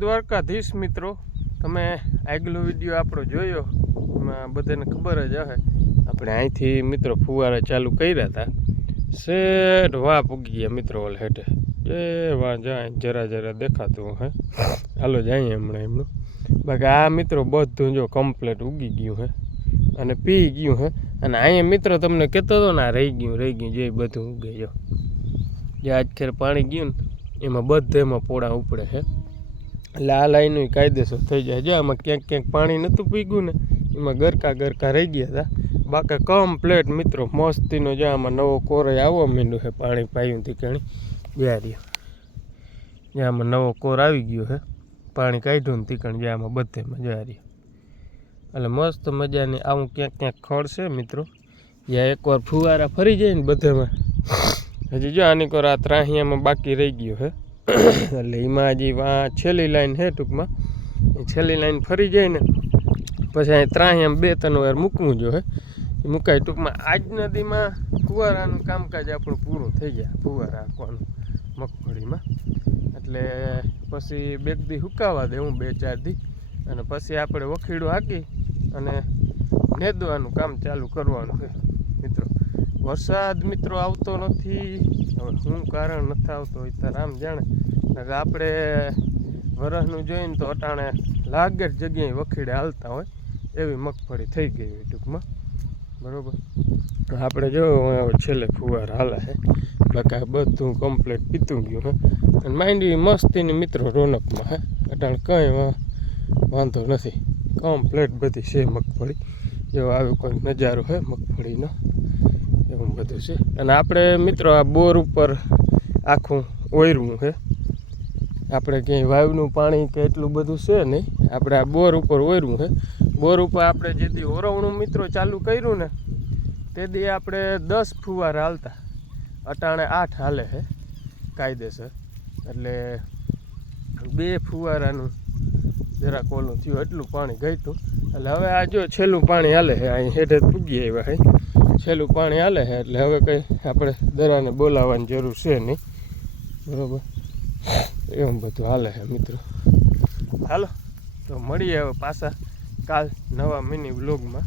દ્વારકાધીશ મિત્રો, તમે આગલો વિડીયો આપણો જોયો એમાં બધાને ખબર જ હશે. આપણે અહીંથી મિત્રો ફુવારા ચાલુ કર્યા હતા, શેઠ વાહ પૂગી ગયા મિત્રો. ઓલ હેઠે એ વાહ જાય જરા દેખાતું હે. હાલો જાય હમણાં એમનું. બાકી આ મિત્રો બધું જો કમ્પ્લેટ ઉગી ગયું હે અને પી ગયું હે. અને અહીંયા મિત્રો તમને કહેતો હતો ને આ રહી ગયું જે બધું ઉગે જો જે આજ ખેર પાણી ગયું ને એમાં બધેમાં પોળા ઉપડે છે. એટલે આ લાઈન કાયદેસર થઈ જાય. જો આમાં ક્યાંક પાણી નહોતું પીગું ને એમાં ગરકા રહી ગયા હતા. બાકી કમ્પ્લેટ મિત્રો મસ્તીનો જો આમાં નવો કોરો આવવા માંડ્યો છે. પાણી પાયું તીકણી જ્યાં આમાં નવો કોર આવી ગયો છે. પાણી કાઢ્યું ને તીકણ જ્યાં આમાં બધેમાં જ્યાં એટલે મસ્ત મજાની આવું ક્યાંક ખડ છે મિત્રો. જ્યાં એકવાર ફુવારા ફરી જાય ને બધેમાં. હજી જો આની કોર આ ત્રાહિયામાં બાકી રહી ગયો છે. એટલે એમાં હજી છેલ્લી લાઈન છે ટૂંકમાં. એ છેલ્લી લાઈન ફરી જાય ને પછી અહીં ત્રાહિયામાં 2-3 વાર મૂકવું જોઈએ. એ મુકાય ટૂંકમાં આજ નદીમાં ફુવારાનું કામકાજ આપણું પૂરું થઈ જાય. ફુવારા આપવાનું મગફળીમાં એટલે પછી 2 દી સુકાવા દેવું 2-4 દી અને પછી આપણે વખીડું હાકી અને નેદવાનું કામ ચાલુ કરવાનું છે મિત્રો. વરસાદ મિત્રો આવતો નથી. હવે શું કારણ નથી આવતો હોય તો રામ જાણે. આપણે વરસનું જોઈને તો અટાણે લાગે જગ્યાએ વખીડે હાલતા હોય એવી મગફળી થઈ ગઈ હોય ટૂંકમાં. બરાબર આપણે જો છેલ્લે ફુવાર હાલે છે. બાકી બધું કમ્પ્લીટ પીતું ગયું હે અને માંડવી મસ્તીની મિત્રો રોનકમાં હે. અટાણે કંઈ વાંધો નથી. કમ્પ્લીટ બધી છે મગફળી. જેવો આવ્યો કોઈ નજારો છે મગફળીનો એવું બધું છે. અને આપણે મિત્રો આ બોર ઉપર આખું ઓયરવું છે. આપણે ક્યાંય વાવનું પાણી કે એટલું બધું છે નહીં. આપણે આ બોર ઉપર ઓયરવું છે. બોર ઉપર આપણે જે દી ઓરવણું મિત્રો ચાલુ કર્યું ને તે દી આપણે 10 ફુવારા હાલતા. અટાણે 8 હાલે છે કાયદેસર. એટલે 2 ફુવારાનું જરાક ઓલું થયું એટલું પાણી ઘટ્યું. એટલે હવે આ જો છેલ્લું પાણી હાલે છે. અહીં હેઠે પૂગી આવ્યા છે. છેલ્લું પાણી હાલે છે એટલે હવે કંઈ આપણે દરાને બોલાવવાની જરૂર છે નહીં. બરાબર એવું બધું હાલે છે મિત્રો. હાલો તો મળીએ હવે પાછા કાલ નવા મિની વ્લોગમાં.